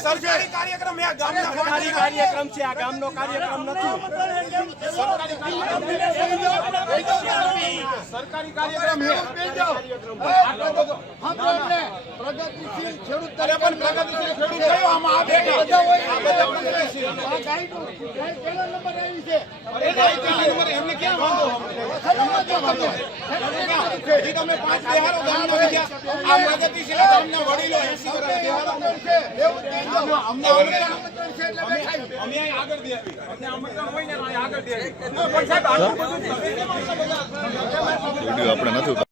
સરકારી કાર્યક્રમ છે આ ગામનો કાર્યક્રમ નથી સરકારી કાર્યક્રમ છે પ્રગતિશીલ ખેડૂત પણ પ્રગતિશીલ ખેડૂત કયો આમાં આ બેઠા એમને ક્યાં વાંધો તમે 5 બિહારો ગામના વિદ્યા આ પ્રગતિશીલ ગામના વડીલો 80 વર્ષ બિહારો અમને આગળ દે અમને આમંત્રણ હોય ને આગળ દે આપણે નથી